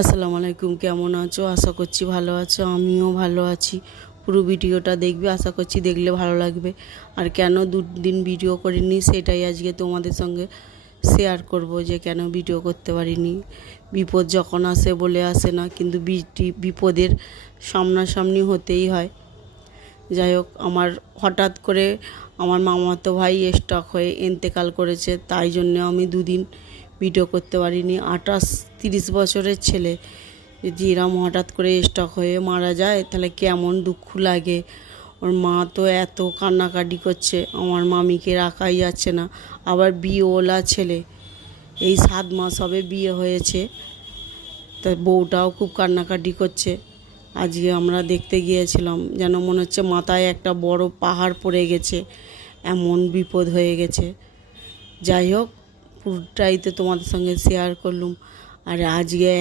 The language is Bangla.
আসসালামু আলাইকুম, কেমন আছো? আশা করছি ভালো আছো, আমিও ভালো আছি। পুরো ভিডিওটা দেখবে, আশা করছি দেখলে ভালো লাগবে। আর কেন দুদিন ভিডিও করিনি সেটাই আজকে তোমাদের সঙ্গে শেয়ার করব, যে কেন ভিডিও করতে পারিনি। বিপদ যখন আসে বলে আসে না, কিন্তু বিপদের সামনাসামনি হতেই হয়। যাই হোক, আমার হঠাৎ করে আমার মামাতো ভাই স্ট্রোক হয়ে ইন্তেকাল করেছে, তাই জন্য আমি দুদিন ভিডিও করতে পারিনি। 30 বছরের ছেলে যদি এরম হঠাৎ করে স্ট্রোক হয়ে মারা যায়, তাহলে কেমন দুঃখ লাগে। ওর মা তো এত কান্নাকাটি করছে, আমার মামিকে রাখাই যাচ্ছে না। আবার বিয়েওয়ালা ছেলে, এই 7 মাস হবে বিয়ে হয়েছে, তা বউটাও খুব কান্নাকাটি করছে। আজকে আমরা দেখতে গিয়েছিলাম, যেন মনে হচ্ছে মাথায় একটা বড় পাহাড় পড়ে গেছে, এমন বিপদ হয়ে গেছে। যাই হোক, পুরোটাই তো তোমাদের সঙ্গে শেয়ার করলুম। আর আজকে